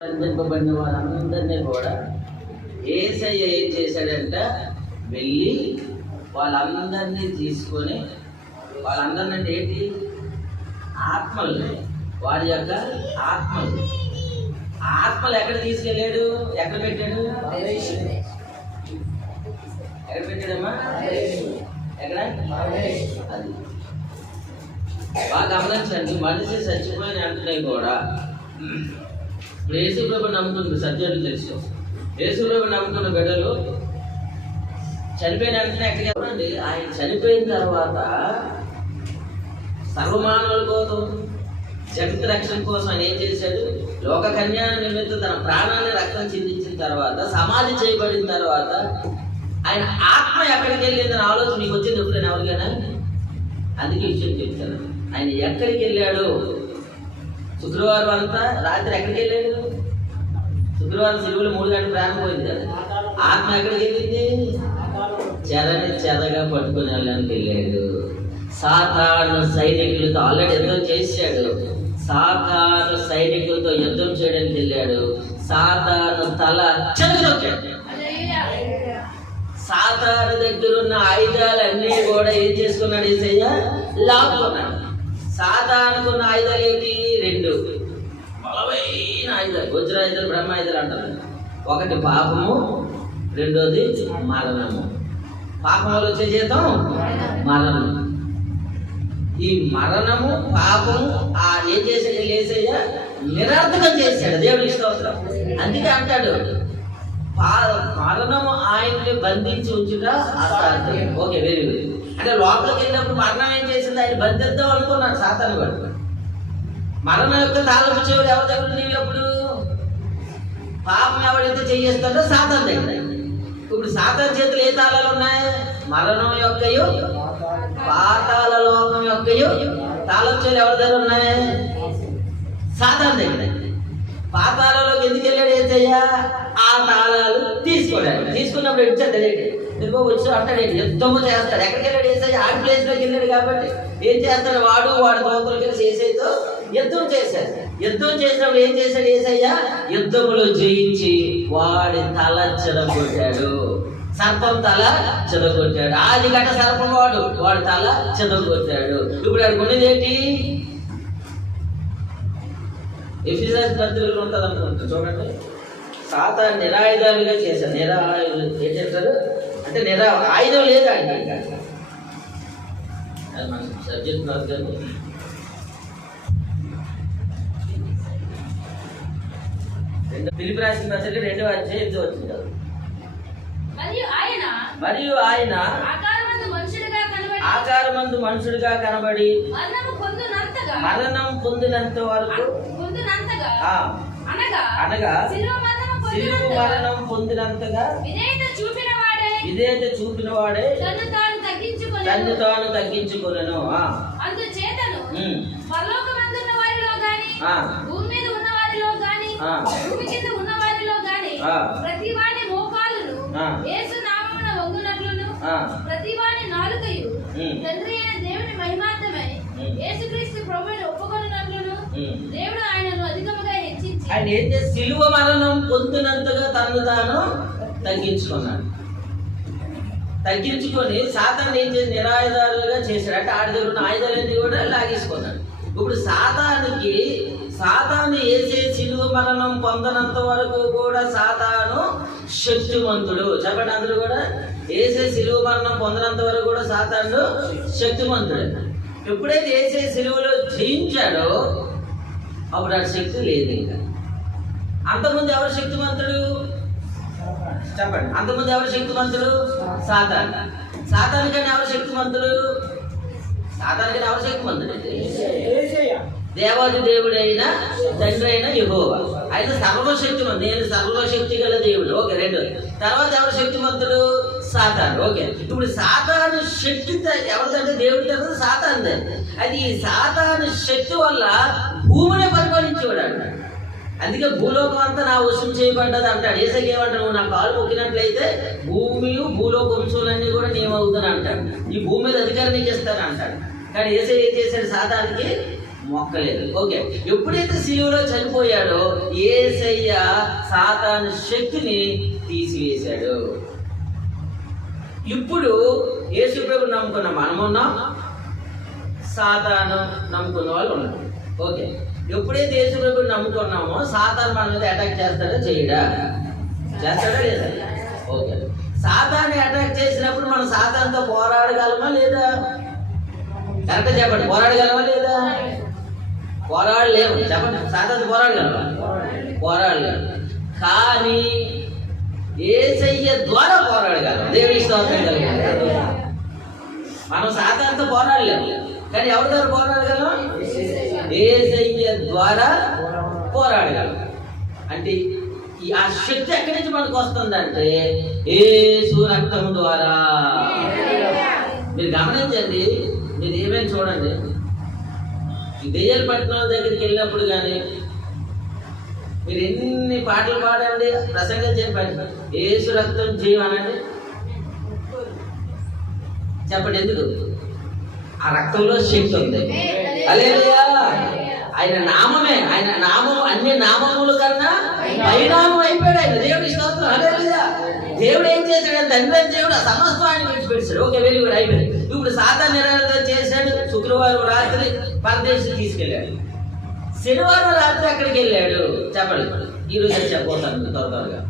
బంధింపబడిన వారందరినీ కూడా యేసయ్య ఏం చేశాడంట, వెళ్ళి వాళ్ళందరినీ తీసుకొని, వాళ్ళందరినీ అంటే ఏంటి, ఆత్మలు, వారి యొక్క ఆత్మలు ఎక్కడ తీసుకెళ్ళాడు, ఎక్కడ పెట్టాడు, ఎక్కడ పెట్టాడమ్మా, ఎక్కడ, అది బాగా గమనించండి. మనిషి చచ్చిపోయిన వెంటనే కూడా ఇప్పుడు యేసుప్రభు నమ్ముకున్న సత్యాలు తెలుసు, యేసుప్రభు నమ్ముకున్న బిడ్డలు చనిపోయిన వెంటనే ఎక్కడికి, ఆయన చనిపోయిన తర్వాత సర్వమానవుల కోసం, జగత్ రక్షణ కోసం ఆయన ఏం చేశాడు, లోక కన్యాణ నిమిత్తం తన ప్రాణాన్ని రక్తం చిందించిన తర్వాత, సమాధి చేయబడిన తర్వాత ఆయన ఆత్మ ఎక్కడికి వెళ్ళిందని ఆలోచన మీకు వచ్చింది ఎప్పుడైనా ఎవరికైనా? అందుకే విషయం చెప్తాను. ఆయన ఎక్కడికి వెళ్ళాడు, శుక్రవారం అంతా రాత్రి ఎక్కడికి వెళ్ళాడు, శుక్రవారం సిలువలో 3 గంటలు ప్రాణం పోయింది కదా, ఆత్మ ఎక్కడికి వెళ్ళింది, చెరగా పట్టుకుని వెళ్ళడానికి వెళ్ళాడు. సాతాను సైనికులతో ఆల్రెడీ యుద్ధం చేశాడు, సాతాను సైనికులతో యుద్ధం చేయడానికి వెళ్ళాడు. సాతాను తల చెరగొట్టాడు. సాతాను దగ్గర ఉన్న ఆయుధాలన్నీ కూడా ఏం చేసుకున్నాడు, యేసయ్య లాక్కున్నాడు. సాతానుకున్న ఆయుధాలు ఏంటి, 2 బలమైన ఆయుధాలు, వజ్రాయుధాలు, బ్రహ్మాయుధాలు అంటారు. ఒకటి పాపము, రెండోది మరణము. పాపం వల్ల వచ్చే జీతం మరణం. ఈ మరణము, పాపము ఏం చేశాడు యేసయ్య, నిరర్థకం చేశాడు. దేవుడికి స్తోత్రం. అందుకే అంటాడు, మరణము ఆయన్ని బంధించి ఉంచుట అసాధ్యం. Okay, very very. అంటే లోపలికి వెళ్ళినప్పుడు మరణం ఏం చేసింది, ఆయన బంధిద్దాం అనుకున్నాడు సాతాను వాడు. మరణం యొక్క తాలపు చెవులు ఎవరి దగ్గర నీవు, ఎప్పుడు పాపం ఎవడైతే చేస్తాడో సాతాను దగ్గర. ఇప్పుడు సాతాను చేతులు ఏ తాళాలు ఉన్నాయి, మరణం యొక్కయు పాతాళ లోకం యొక్కయు తాళపు చెవులు ఎవరి దగ్గర ఉన్నాయి, సాతాను దగ్గర. పాతాళలోకి ఎందుకు వెళ్ళాడు యేసయ్య, ఆ తాళాలు తీసుకోవడానికి. తీసుకున్నప్పుడు ఇచ్చాడు, ఎందుకో వచ్చి అంటాడు, యుద్ధము చేస్తాడు. ఎక్కడికి వెళ్ళాడు యేసయ్య, ఆ ప్లేస్లోకి వెళ్ళాడు. కాబట్టి ఏం చేస్తాడు, వాడి దోతలు కలిసి యేసయ్యతో యుద్ధం చేశాడు. యుద్ధం చేసినప్పుడు ఏం చేశాడు యేసయ్య, యుద్ధములో జయించి వాడి తల చెదగొట్టాడు. సర్పం తల చెదగొట్టాడు. ఆది గట సర్పం వాడి తల చెదగొట్టాడు. ఇప్పుడు వాడికి ఉన్నది ఏంటి, ఎఫెసీయులకు పత్రికలో ఉంటుంది అనుకుంటా, చూడండి. సాతాను నిరాయుధాలుగా చేశారు. ఏం చేస్తారు అంటే ఆయుధం లేదు ఆయన. అది మన సబ్జెక్ట్ నాకు కానీ ఫిలిప్పీ రాసిన పత్రిక 2వ అధ్యాయం 8వ వచనం. మరియు ఆయన ఆకారమందు మనుషుడిగా కనబడి మరణం పొందినంత వరకు, అనగా శిలువ మరణం పొందినంతగా విధేయత చూపిన వాడే తన్ను తాను తగ్గించుకొనెను. ఆయన ఏం చేసి శిలువ మరణం పొందినంతగా తను తాను తగ్గించుకొని సాతాను ఏం చేసి నిరాయుధాలుగా చేశాడు. అంటే ఆడి దగ్గర ఉన్న ఆయుధాలన్నీ కూడా లాగేసుకున్నాడు. ఇప్పుడు సాతాను వేసే శిలువ మరణం పొందనంత వరకు కూడా సాతాను శక్తివంతుడు. చెప్పండి, అందరూ కూడా వేసే శిలువ మరణం పొందనంత వరకు కూడా సాతాను శక్తివంతుడు. ఎప్పుడైతే వేసే శిలువలో జయించాడో అప్పుడు ఆ శక్తి లేదు. ఇంకా అంతకుముందు ఎవరు శక్తివంతుడు, చెప్పండి, అంతకుముందు ఎవరు శక్తివంతుడు, సాతానికని ఎవరు శక్తివంతుడు, దేవాది దేవుడైన తండ్రి అయిన యెహోవా. ఆయన సర్వశక్తిమంతుడు. నేను సర్వశక్తి గల దేవుడు. ఓకే, 2. తర్వాత ఎవరు శక్తివంతుడు, సాతాను. ఓకే, ఇప్పుడు సాతాను శక్తి ఎవరిదంటే దేవుడి తర్వాత సాతాను. అది ఈ సాతాను శక్తి వల్ల భూమిని పరిపాలించేవాడు అంటాడు. అందుకే భూలోకం అంతా నా వశం చేయబడ్డది అంటాడు. యేసయ్య ఏమంటాడు, నువ్వు నా కాలు మొక్కినట్లయితే భూమియు భూలోక వంశులన్నీ కూడా నేమవుతాను అంటాడు. ఈ భూమి మీద అధికారం నీకు ఇస్తాను అంటాడు. కానీ యేసయ్య ఏం చేశాడు, సాతానికి మొక్కలేదు. ఓకే, ఎప్పుడైతే సిలువలో చనిపోయాడో యేసయ్య సాతాను శక్తిని తీసివేశాడు. ఇప్పుడు యేసు ప్రభువుని నమ్ముకున్న మనమున్నాం, సాతాను నమ్ముకున్న వాళ్ళు ఉన్నారు. ఓకే, ఎప్పుడైతే యేసు ప్రభువుని నమ్ముకున్నామో సాతాను మన మీద అటాక్ చేస్తాడా చేయడా? చేస్తాడా లేదా? ఓకే, సాతాన్ని అటాక్ చేసినప్పుడు మనం సాతాన్తో పోరాడగలమా లేదా? కరెక్ట్ చెప్పండి, పోరాడగలమా లేదా? పోరాడలేము. చెప్పండి, సాతాన్తో పోరాడగలమా? పోరాడలేము. కానీ యేసయ్య ద్వారా పోరాడగలం. దేవుని స్తోత్రం కలుగుతుంది. మనం సాతాన్తో పోరాడలేము, కానీ ఎవరి ద్వారా పోరాడగలం? యేసయ్య ద్వారా పోరాడగలం. అంటే ఆ శక్తి ఎక్కడి నుంచి మనకు వస్తుందంటే యేసు రక్తం ద్వారా. మీరు గమనించండి, మీరు ఏమేమి చూడండి, దెయ్యాలు పట్టిన దగ్గరికి వెళ్ళినప్పుడు కానీ మీరు ఎన్ని పాటలు పాడండి, ప్రసంగం చెప్పండి, యేసు రక్తం జీవనండి. చెప్పండి ఎందుకు? ఆ రక్తంలో శక్తి ఉంది. హల్లెలూయా. ఆయన నామమే, ఆయన నామం అన్ని నామముల కన్నా పైనామం అయిపోయాడు ఆయన. దేవుడి స్తోత్రం. హల్లెలూయా. దేవుడు ఏం చేశాడు? తండ్రి దేవుడు ఆ సమస్తాన్ని విడిచిపెట్టాడు. ఓకే, వెరీ గుడ్, అయిపోయింది. ఇప్పుడు సాతాను నిరాకరణ చేశాడు. శుక్రవారం రాత్రి పరదేశం తీసుకెళ్ళాడు. శనివారం రాత్రి అక్కడికి వెళ్ళాడు. చెప్పండి, ఈరోజు చెప్పబోతాను త్వరగా.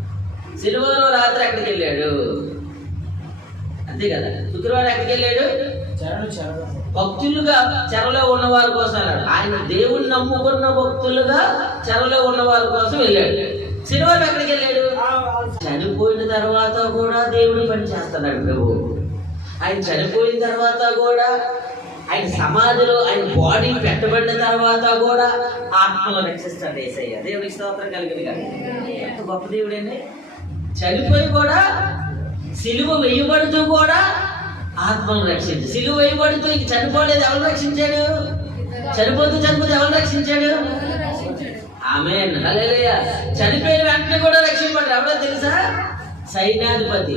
శనివారం రాత్రి అక్కడికి వెళ్ళాడు, అంతే కదా. శుక్రవారం ఎక్కడికి వెళ్ళాడు? భక్తులుగా చెరలో ఉన్న వారి కోసం అన్నాడు. ఆయన దేవుణ్ణి నమ్ముకున్న భక్తులుగా చెరలో ఉన్న వారి కోసం వెళ్ళాడు. శనివారం ఎక్కడికి వెళ్ళాడు? చనిపోయిన తర్వాత కూడా దేవుడు పని చేస్తున్నాడు ప్రభు. ఆయన చనిపోయిన తర్వాత కూడా, ఆయన సమాధిలో ఆయన బాడీ పెట్టబడిన తర్వాత కూడా ఆత్మలో రక్షిస్తాడు యేసయ్య. దేవుడికి స్తోత్రం కలిగింది కదా. ఎంత గొప్ప దేవుడండి. చనిపోయి కూడా, సిలువ వేయబడుతూ కూడా ఆత్మను రక్షించాడు. సిలువ వేయబడుతూ ఇంక చనిపోలేదు, ఎవరు రక్షించాడు? చనిపోతూ ఎవరు రక్షించాడు? ఆమేన్, హల్లెలూయా. చనిపోయిన వెంటనే కూడా రక్షింపడ్డాడు. ఎవరో తెలుసా? సైన్యాధిపతి.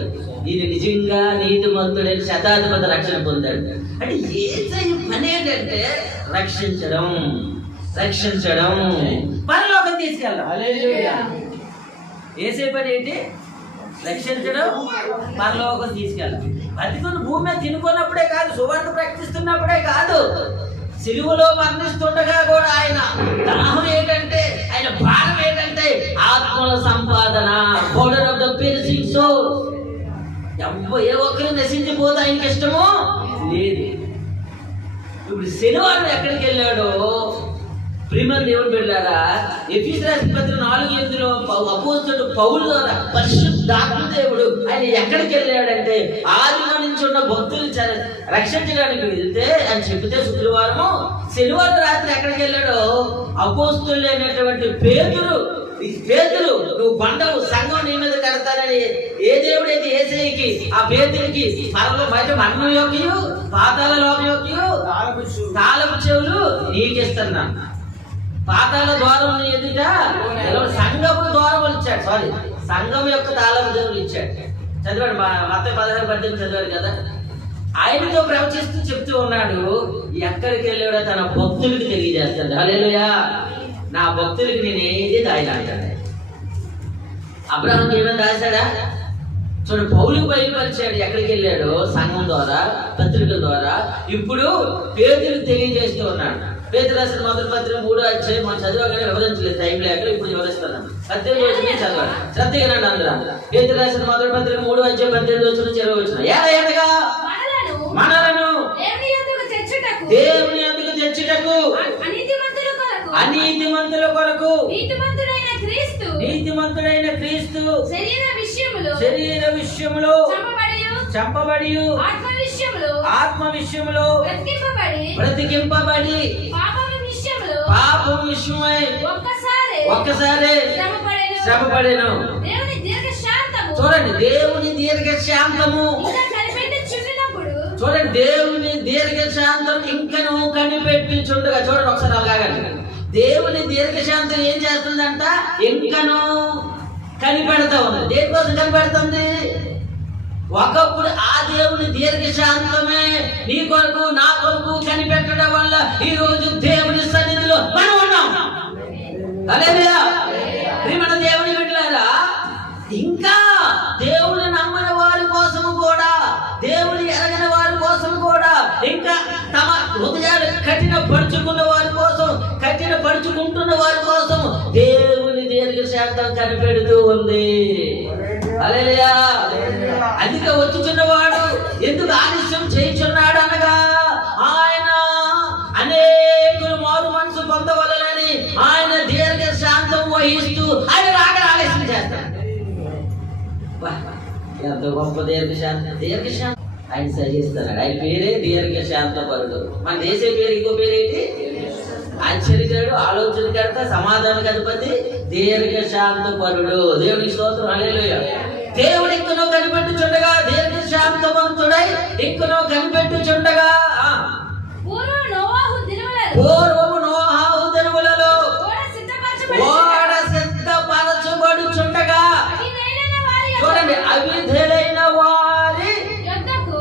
ఈయన నిజంగా నీతిమంతుడైన శతాధిపతి రక్షణ పొందాడు. అంటే యేసయ్య పని ఏంటంటే రక్షించడం, పరలోకం తీసుకెళ్ళడం. హల్లెలూయా. యేసయ్య పని ఏంటి? రక్షించడం, పరలోకం తీసుకెళ్ళడం. బతికుని భూమి మీద తినుకున్నప్పుడే కాదు, సువార్త ప్రకటిస్తున్నప్పుడే కాదు, సిలువలో మరణిస్తుండగా కూడా ఆయన దాహం ఏంటంటే, ఆయన భారం ఏంటంటే ఆత్మల సంపాదన. Border of the perishing soul. ఏ ఒక్కరు నశించిపోతే ఆయనకి ఇష్టమో లేదు. ఇప్పుడు శనివారం ఎక్కడికి వెళ్ళాడో ప్రియమైన దేవుని బిడ్డలారా, ఎఫెసీయుల రాసిన పత్రిక 4:8 అపోస్తలుడు పౌలు ద్వారా పరిశుద్ధాత్మ దేవుడు ఆయన ఎక్కడికి వెళ్ళాడంటే ఆదిలో నుంచి ఉన్న భక్తులు రక్షించడానికి వెళ్తే అని చెబితే శుక్రవారము, శనివారం రాత్రి ఎక్కడికి వెళ్ళాడో అపోస్తలుడు అయినటువంటి పేతురు, నువ్వు బండవు సంఘం నీ మీద కడతానని ఏ దేవుడైతే యేసయ్యకి ఆ పేతురికి పరలో బయట మరణం యొక్కయు పాతాళ లోకం యొక్కయు తాళపు చెవులు నీకిస్తున్నా. పాతాళ ద్వారం ఎదుట సంఘము ద్వారములు ఇచ్చాడు. సంఘం యొక్క తాళపు చెవులు ఇచ్చాడు. చదివాడు, మత్తయి 16:18 చదివాడు కదా. ఆయనతో ప్రవచిస్తూ చెప్తూ ఉన్నాడు, ఎక్కడికి వెళ్ళాడో తన భక్తులకు తెలియజేస్తాడు. హల్లెలూయా. నా భక్తులకి నేను ఏది దాయిలా అంటాడు. అబ్రహాంకి ఏమైనా రాశాడా? చూడు, పౌలుకు బయలుపరిచాడు ఎక్కడికి వెళ్ళాడో సంఘం ద్వారా, పత్రికల ద్వారా. ఇప్పుడు పేతులకు తెలియజేస్తూ ఉన్నాడు. పేతురు రాసిన మొదటి పత్రిక 3వ అధ్యాయం మనం చదవగానే వివరించలేదు, టైం లేక ఇప్పుడు వివరిస్తున్నాను. 18 వచనం చదవాలి, శ్రద్ధగానండి అందరూ. పేతురు రాసిన మొదటి పత్రిక 3వ అధ్యాయం 18 వచనం నుంచి 20 వచనం. ఏలయనగా మనలను దేవుని యొద్దకు తెచ్చుటకు అనీతిమంతుల కొరకు నీతిమంతుడైన క్రీస్తు శరీర విషయములో చంపబడి ఆత్మ విషయములో బ్రతికింపబడి పాపం విషయమై ఒక్కసారి శ్రమపడెను. చూడండి, దేవుని దీర్ఘశాంతము. చూడండి, దేవుని దీర్ఘశాంతం ఇంకను కనిపెట్టించుండగా. చూడండి ఒకసారి అలాగండి, దేవుని దీర్ఘశాంతం ఏం చేస్తుందంట? ఇంకను కనిపెడతా ఉంది. దేనికోసం కనిపెడుతుంది? దేవుని దీర్ఘశాంతం ఇంకను కనిపెట్టించుండగా. చూడండి ఒకసారి అలాగండి, దేవుని దీర్ఘశాంతం ఏం చేస్తుందంట? ఇంకను కనిపెడుతుంది. దేనికోసం కనిపెడుతుంది? దేవుని దీర్ఘశాంతం ఇంకను కనిపెట్టించుండగా. చూడండి ఒకసారి అలాగండి, దేవుని దీర్ఘశాంతం ఇంకను కనిపెడుతా ఉంది. దేనికోసం కనిపెడుతుంది? ఒకప్పుడు ఆ దేవుని దీర్ఘశాంతమే నీ కొరకు నా కొరకు కనిపెట్టడం వల్ల ఈ రోజు దేవుని సన్నిధిలో మనం ఉన్నాం. హల్లెలూయా. ప్రియమైన దేవుని బిడ్డలారా, ఇంకా దేవుని నమ్మని వారి కోసము కూడా, దేవుని ఎరగని వారి కోసం కూడా, ఇంకా తమ హృదయాలు కఠినపరుచుకున్న వారి కోసం, కఠినపరుచుకుంటున్న వారి కోసం దేవుని దీర్ఘశాంతం కనిపెడుతూ ఉంది. హల్లెలూయా. అధిక వచ్చుచున్నవాడు ఎందుకు ఆలస్యం చేయుచున్నాడు అనగా, ఆయన అనేకులు మారు మనసు పొందవలనని ఆయన దీర్ఘశాంతం వహిస్తూ ఆయన రాకడ ఆలస్యం చేస్తాడు. ఎంత గొప్ప దీర్ఘశాంతం ఆయన సహిస్తున్నాడు. ఆయన పేరే దీర్ఘశాంతపరుడు. మన దేశ పేరు ఇంకో పేరేంటి? ఆశ్చర్యకరుడు, ఆలోచనకర్త, సమాధానక అధిపతి, దీర్ఘశాంతపరుడు. దేవునికి స్తోత్రం. హల్లెలూయా. దేవుడు ఇంకనో కనిపెట్టుచుండగా, దీర్ఘశాంతవంతుడై ఇంకనో కనిపెట్టుచుండగా, పూర్వము నోవాహు దినములలో ఓడ సిద్ధపరచబడుచుండగా, చూడండి, అవిధులైన వారి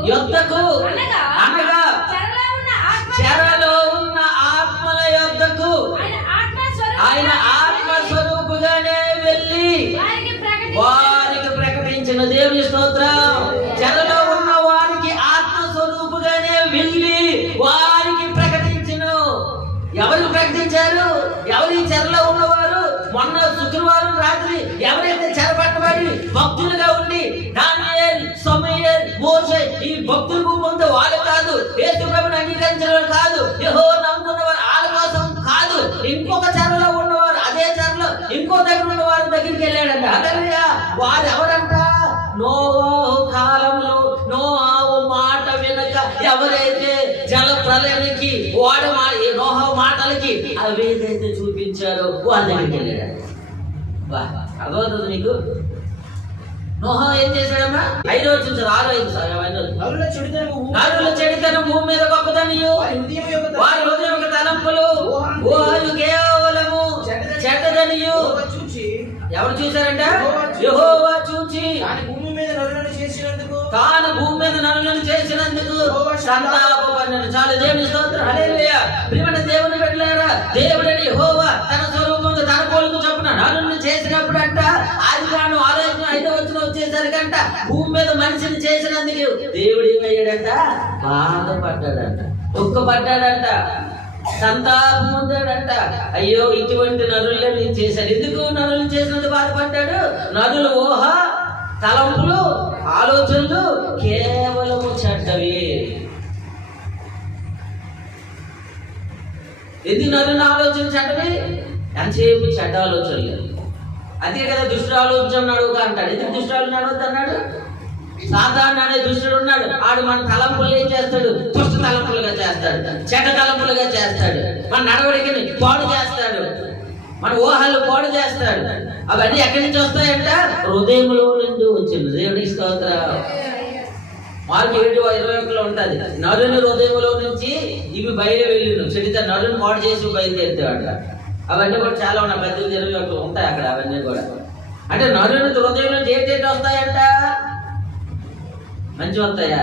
యొద్దకు అనగా చెరలో ఉన్న ఆత్మల యొద్దకు ఆయన ఆత్మస్వరూపుగానే వెళ్ళి వారికి ప్రకటించిన. దేవుని స్తోత్రం. చెరలో ఉన్న వారికి ఆత్మస్వరూపుగానే వెళ్ళి వారికి ప్రకటించను. ఎవరు ప్రకటించారు? ఎవరు ఈ చెరలో ఉన్నవారు? మొన్న శుక్రవారం రాత్రి ఎవరైతే చెరపట్టబడి భక్తులుగా ఉండి దానియేలు, సమూయేలు, మోషే ఈ భక్తులకు ముందు వాళ్ళు కాదు, యేసు ప్రభువుని అంగీకరించిన వాళ్ళు కాదు, యెహోవా నమ్ముకున్న వారు వాళ్ళ కోసం కాదు, ఇంకొక చెరలో ఉన్నవారు, అదే చెరలో ఇంకో దగ్గర ఉన్న వారి దగ్గరికి వెళ్ళాడంట. హల్లెలూయా. వారు ఎవరంట? నోవాహు కాలంలో నోవాహు మాట వినక ఎవరైతే జల ప్రళయానికి నోవాహు మాటలకి అవి ఏదైతే చూపించారో వాళ్ళ దగ్గరికి వెళ్ళాడు. అర్థమవుతుంది మీకు? నోహా ఏం చేశాడమ్మా? 5వ చూసారు, 6 చెడితనం భూమి మీద గొప్పదనియు వారి హృదయం యొక్క తలంపులు వారు కేవలము చెడ్డదనియు ఎవరు చూశారంట? యెహోవా చూచి తాను భూమి మీద నరులను చేసినందుకు సంతాపపడినను. చాలు. దేవుని స్తోత్రం. హల్లెలూయా. ప్రియమైన దేవుని బిడ్డలారా, దేవుడైన యెహోవా తన స్వరూపంలో తన పోలిక చొప్పున నరులను చేసినప్పుడు అంట, ఆదికాండం 5వ వచనం వచ్చేసరికంట, భూమి మీద మనిషిని చేసినందుకు దేవుడు ఏమయ్యాడంట? బాధపడ్డాడంట, దుఃఖపడ్డాడంట, సంతాపం పొందాడంట. అయ్యో, ఇటువంటి నరులను నేను చేశాను. ఎందుకు నరులను చేసినందుకు బాధపడ్డాడు? నరులు ఊహ, తలంపులు, ఆలోచనలు కేవలము చెడ్డవి. ఎందుకు నరులను ఆలోచన చెడ్డవి? ఎంతసేపు చెడ్డ ఆలోచనలు. అదే కదా దుష్టుడు ఆలోచనడు అంటాడు. ఎందుకు దుష్టుడు నడవద్దు అన్నాడు? సాధారణ అనే దుష్టుడు ఉన్నాడు. ఆడు మన తలంపులు ఏం చేస్తాడు? దుష్ట తలంపులుగా చేస్తాడు, చెడ్డ తలంపులుగా చేస్తాడు, మన నడవడికని పాడు చేస్తాడు, మన ఊహలు పాడు చేస్తాడు. అవన్నీ ఎక్కడి నుంచి వస్తాయంట? హృదయంలో నుండి వచ్చింది. దేవునికి స్తోత్రం. మార్కు 7:21 ఉంటుంది, నరుని హృదయంలో నుంచి ఇవి బయలు వెళ్ళిను చెడిత నరుని పాడు చేసి బయలుదేరుతాడు. అవన్నీ కూడా చాలా ఉన్నాయి. 18:21 ఉంటాయి అక్కడ. అవన్నీ కూడా అంటే నరుని హృదయం నుంచి ఏంటంటే వస్తాయంట? మంచి వస్తాయా?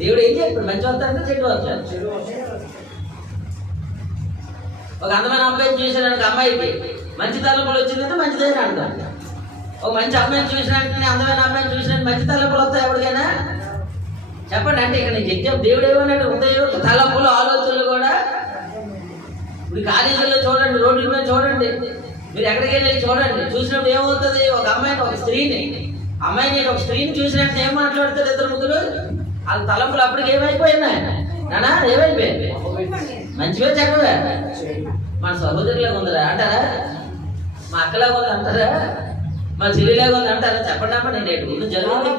దేవుడు ఏం చెప్పాడు? మంచి వస్తాయంటే చెడు వస్తాడు. ఒక అందమైన అబ్బాయిని చూసాడు, అమ్మాయికి మంచి తలంపులు వచ్చిందంటే మంచిదని అంటాం. ఒక మంచి అమ్మాయిని చూసినట్టు, అందమైన అమ్మాయిని చూసినట్టు మంచి తలంపులు వస్తాయి ఎవరికైనా? చెప్పండి. అంటే ఇక్కడ నేను చెప్పాను, దేవుడు ఏమన్నాడు? హృదయం, తలంపులు, ఆలోచనలు కూడా. ఇప్పుడు కాలేజీల్లో చూడండి, రోడ్ల మీద చూడండి, మీరు ఎక్కడికి వెళ్ళి చూడండి, చూసినప్పుడు ఏమవుతుంది? ఒక అమ్మాయిని, ఒక స్త్రీని చూసినట్టు ఏం మాట్లాడతారు? 2-3 వాళ్ళ తలంపులు అప్పటికి ఏమైపోయినా నానా? ఏమైపోయింది? మంచివే చెడ్డవే? మన సహోదరులాగా ఉందిరా అంటారా? మా అక్కలాగా ఉంది అంటారా? మా చెల్లిలాగా ఉంది అంటారా? చెప్పండి అమ్మ. నేను రేటు ముందు జరుగుతుంది.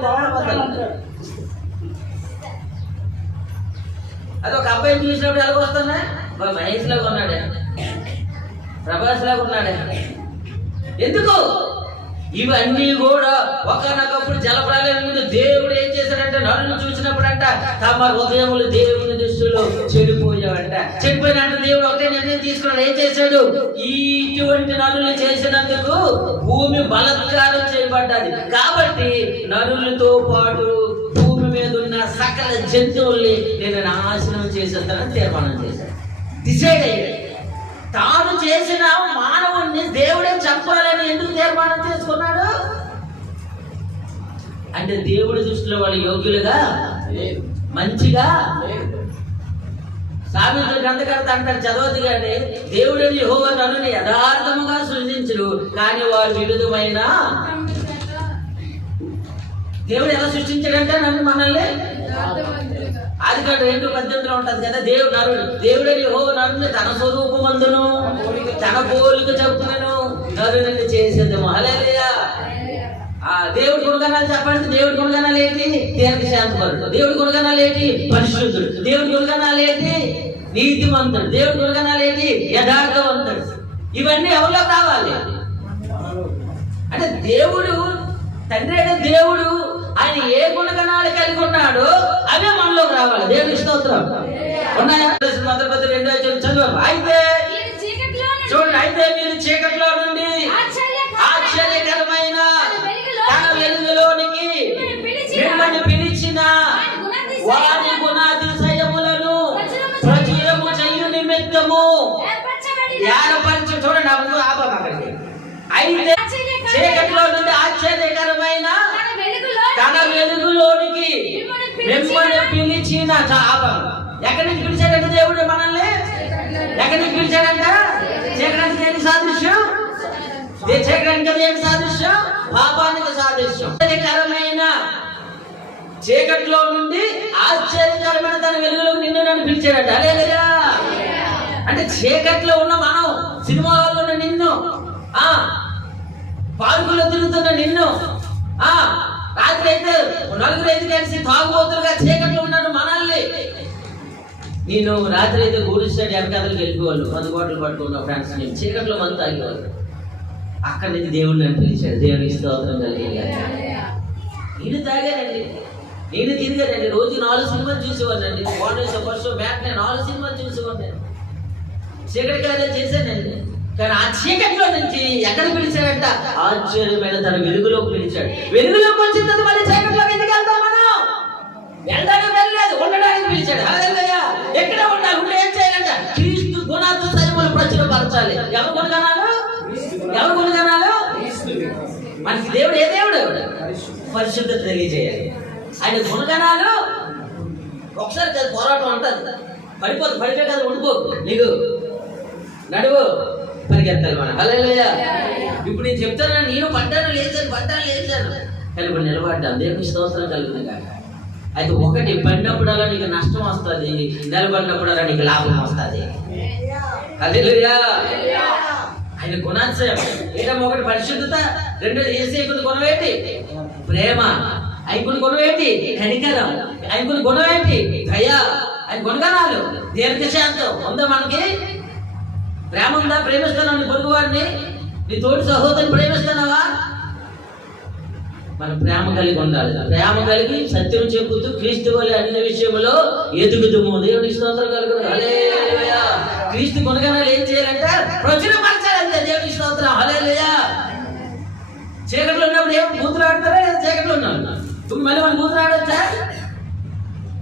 అది ఒక అబ్బాయిని చూసినప్పుడు ఎలాగ వస్తున్నా? మహేష్ లాగా ఉన్నాడే, ప్రభాస్ లాగా ఉన్నాడే. ఎందుకు? ఇవన్నీ కూడా ఒకనొకప్పుడు జలప్రలయం మీద దేవుడు ఏం చేశాడంటే, నరులను చూసినప్పుడు అంట తమ హృదయములు దేవుని దృష్టిలో చెడిపోయావంట. చెడిపోయినంటే దేవుడు ఒకటే నిర్ణయం తీసుకున్నాడు. ఏం చేశాడు? ఇటువంటి నరులు చేసినందుకు భూమి బలత్కారం వేయబడ్డది. కాబట్టి నరులతో పాటు భూమి మీద ఉన్న సకల జంతువుల్ని నేను నాశనం చేసేస్తానని తీర్మానం చేశాడు. డిసైడ్ అయ్యాడు. తాను చేసిన మానవుణ్ణి దేవుడే చంపాలని ఎందుకు తీర్మానం చేసుకున్నాడు అంటే దేవుడి దృష్టిలో వాళ్ళు యోగ్యులుగా మంచిగా సామెతల గ్రంథకర్త అంటారు, చదవద్దు కానీ దేవుడిని యెహోవా నరుని యథార్థముగా సృష్టించుడు, కానీ వారు వివిధమైన దేవుడు ఎలా సృష్టించాడంటే నన్ను మనల్ని అది కాదు 2:18 ఉంటది కదా, దేవుడని యెహోవా నరుని తన స్వరూపమందును తన పోలిక చొప్పునను నరుని చేసేదేమో. హల్లెలూయా. దేవుడి గుణగణాలు చెప్పండి. దేవుడి గుణగణాలు ఏంటి? దీర్ఘశాంతపరుడు. దేవుడి గుణగణాలు ఏంటి? పరిశుద్ధుడు. దేవుడి గుణగణాలు ఏంటి? నీతిమంతుడు. దేవుడి గుణగణాలు ఏంటి? యథార్థవంతుడు. ఇవన్నీ ఎవరిలో కావాలి అంటే దేవుడు తండ్రి అయిన దేవుడు ఆయన ఏ గుణగణాలు కలిగి ఉన్నాడో అవే మనలోకి రావాలి. దేవుడి స్తోత్రం. ఉన్నాయా? మొదటి 2 చదువు. అయితే చూడండి, అయితే మీరు చీకట్లో నుండి ఆశ్చర్యకరమైన తన వెలుగులోనికి మిమ్మల్ని పిలిచిన వారి గుణాతిశయములను ప్రచురము చేయు నిమిత్తము ఏర్పరచు. చూడండి, అప్పుడు ఆపం అక్కడికి. అయితే చీకట్లో నుండి ఆశ్చర్యకరమైన తన వెలుగులోనికి మిమ్మల్ని పిలిచిన ఆపం. ఎక్కడి నుంచి పిలిచాడంటే దేవుడు మనల్ని ఎక్కడి నుంచి పిలిచాడంట? చీకటానికి ఏంటి సాదృశ్యం? చీకటానికి ఏంటి సాదృశ్యం? పాపానికి సాదృశ్యం. ఆశ్చర్యకరమైన చీకట్లో నుండి ఆశ్చర్యకరమైన తన వెలుగులోకి నిన్ను నన్ను పిలిచాడట. హల్లెలూయా. అంటే చీకట్లో ఉన్న మనం, సినిమా హాల్లో ఉన్న నిన్ను, పార్కులో తిరుగుతున్న నిన్ను, రాత్రి అయితే 4 కలిసి తాగుబోతులుగా చీకట్లో ఉన్నాడు మనల్ని. నేను రాత్రి అయితే గూడి సైడ్ వెనకాతలకు వెళ్ళిపోవాలి, 10 బాటలు పట్టుకున్న ఫ్రెండ్స్ నేను చీకట్లో మంది తాగేవాళ్ళు. అక్కడి నుంచి దేవుడు నన్ను పిలిచాడు. దేవుడికి స్తోత్రం కలిగేలా. నేను తాగానండి, నేను తిరిగానండి. రోజు 4 సినిమాలు చూసేవాడినండి. ఫస్ట్ బ్యాక్ 4 సినిమాలు చూసేవాడిని. చీకటి కార్యాలు చేశానండి. కానీ ఆ చీకట్లో నుంచి ఎక్కడ పిలిచాడంట? ఆశ్చర్యమైన తన వెలుగులోకి పిలిచాడు. వెలుగులోకి వచ్చిన తర్వాత మళ్ళీ చీకట్లోకి ఎందుకు వెళ్తాం మనం? వెళ్ళడానికి వెళ్ళలేదు, ఉండడానికి పిలిచాడు. హల్లెలూయా. ఎక్కడ ఉండాలి? ఉంటే ఏం చేయాలంట? క్రీస్తు గుణాతిశయములు ప్రచురపరచాలి. ఎవరి గుణగణాలు? ఎవరి గుణగణాలు? మనకి దేవుడు ఏ దేవుడు? పరిశుద్ధత తెలియజేయాలి. ఆయన గుణగణాలు ఒకసారి కదా పోరాటం ఉంటుంది. పడిపోయి కదా ఉండిపోకు, నీకు నడువు పరిగెత్తాలి మనం. హల్లెలూయా. ఇప్పుడు నేను చెప్తాను, నేను పడ్డాను లేచాను కానీ ఇప్పుడు నిలబడ్డాను. దేవుని స్తోత్రం కలుగుతుంది కాక. అయితే ఒకటి, పడినప్పుడల్లా నీకు నష్టం వస్తుంది, నిలబడినప్పుడల్లా నీకు లాభం వస్తుంది. హల్లెలూయా. ఆయన గుణాశయం ఏంటమ్మా? ఒకటి పరిశుద్ధత, 2 యేసేపుని గుణం ఏంటి? ప్రేమ. ఆయనకుని గుణం ఏంటి? కనికరం. ఆయనకుని గుణం ఏంటి? దయ. ఆయన గుణగణాలు దీర్ఘశాంతం. ఉందా మనకి? ప్రేమ ఉందా? ప్రేమిస్తున్నావు నీ పొరుగు వాడిని, నీ తోటి సహోదరుని ప్రేమిస్తున్నావా? మనం ప్రేమ కలిగి ఉండాలి. ప్రేమ కలిగి సత్యం చెప్పుతూ క్రీస్తు వలె అన్ని విషయంలో ఎదుగుదుము. దేవునికి స్తోత్రం కలుగును. హల్లెలూయా. క్రీస్తు గుణగణాలు ఏం చేయాలంటే ప్రచురపరచాలంటే. దేవునికి స్తోత్రం. హల్లెలూయా. చీకట్లో ఉన్నప్పుడు ఏం కూతురు ఆడతారా? చీకట్లో ఉన్నాను ఇప్పుడు మళ్ళీ మనం కూతురు ఆడొచ్చా?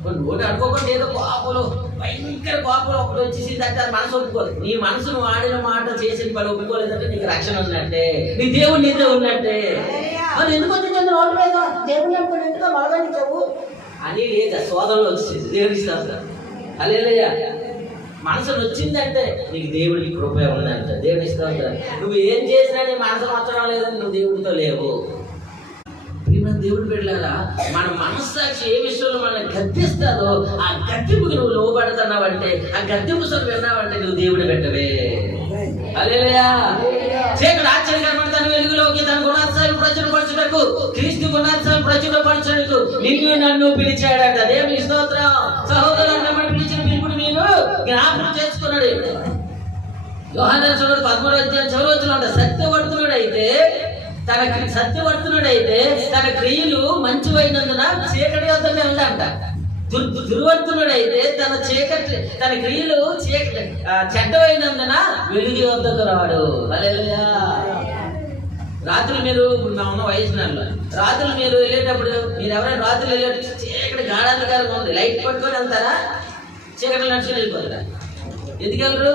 కొన్ని అనుకోకుండా ఏదో కోపలు, భయంకర కోపలు ఒకటి వచ్చేసి అంటే మనసు ఒప్పుకోదు. నీ మనసును ఆడిన మాట చేసిన పని ఒప్పుకోలేదంటే నీకు రక్షణ ఉన్నట్టే, నీ దేవుడు నీతో ఉన్నట్టే. మరి ఎందుకు వచ్చింది రోడ్డు మీద దేవుడు అనుకుని ఎందుకో మరవనిచ్చావు అని లేదా శోధనలో వచ్చేది. దేవుడికి స్తోత్రం. హల్లెలూయా. మనసును వచ్చిందంటే నీకు దేవుడికి కృప ఉందంట. దేవుడికి స్తోత్రం. నువ్వు ఏం చేసినా నీ మనసు నచ్చడం లేదని నువ్వు దేవుడితో లేవు. దేవుడు బిడ్డలారా, మన మనస్సాక్షి ఏ విషయంలో మనల్ని గద్దిస్తాదో ఆ గద్దింపుకి నువ్వు లోబడుతున్నావంటే, ఆ గద్దింపు సొంత విన్నావంటే నువ్వు దేవుడు పెట్టవే. హల్లెలూయా. చీకటి ఆశ్చర్యకరమైన తన వెలుగులోకి తన గుణాత్సాలు ప్రచురపరచుటకు, క్రీస్తు గుణాత్సాలు ప్రచురపరచుటకు నిన్ను నన్ను పిలిచాడట. దేవుని స్తోత్రం. సహోదరులను మిమ్మల్ని పిలిచిన పిలుపుని మీరు జ్ఞాపకం చేసుకున్నాడు. యోహాను సువార్త 13వ అధ్యాయం చివరి వచనంలో ఉంటాడు. సత్యవర్తనుడైతే తన క్రియలు మంచివైనందున చీకటి వద్దకు వెళ్ళంట. దుర్వర్తనుడైతే తన క్రియలు చెడ్డవైనందున వెలుగు వద్దకు రాడు. హల్లెలూయా. రాత్రులు మీరు ఇప్పుడు మేము ఉన్న వయసులో రాత్రులు మీరు వెళ్ళేటప్పుడు మీరు ఎవరైనా రాత్రులు వెళ్ళేటప్పుడు చీకటి గాఢాంధకారంగా ఉంది, లైట్ పట్టుకొని వెళ్తారా? చీకటి నడుచుకుని వెళ్ళిపోతారా? ఎందుకు వెళ్ళరు?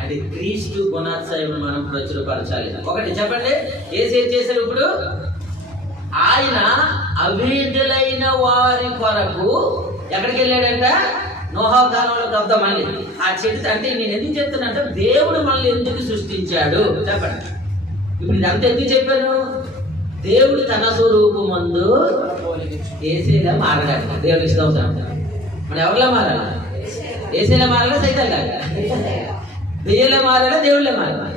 అంటే క్రీస్తు గుణాత్సయం మనం ప్రచురపరచాలి. ఒకటి చెప్పండి, ఏం చేశారు ఇప్పుడు? ఆయన అవిధులైన వారి కొరకు ఎక్కడికి వెళ్ళాడంట? నోహా కాలంలో వద్ద మళ్ళీ ఆ చెట్టు. అంటే నేను ఎందుకు చెప్తానంటే దేవుడు మనల్ని ఎందుకు సృష్టించాడు చెప్పండి. ఇప్పుడు ఇదంతా ఎందుకు చెప్పాను? దేవుడు తన స్వరూపమందు ఏసేలా మారడానికి దేవుడు ఇష్టం. మనం ఎవరిలా మారాలి? ఏసేలా మారాలా? సైతాన్లా? దెయ్యంలో మారాలా? దేవుళ్ళే మారాలా?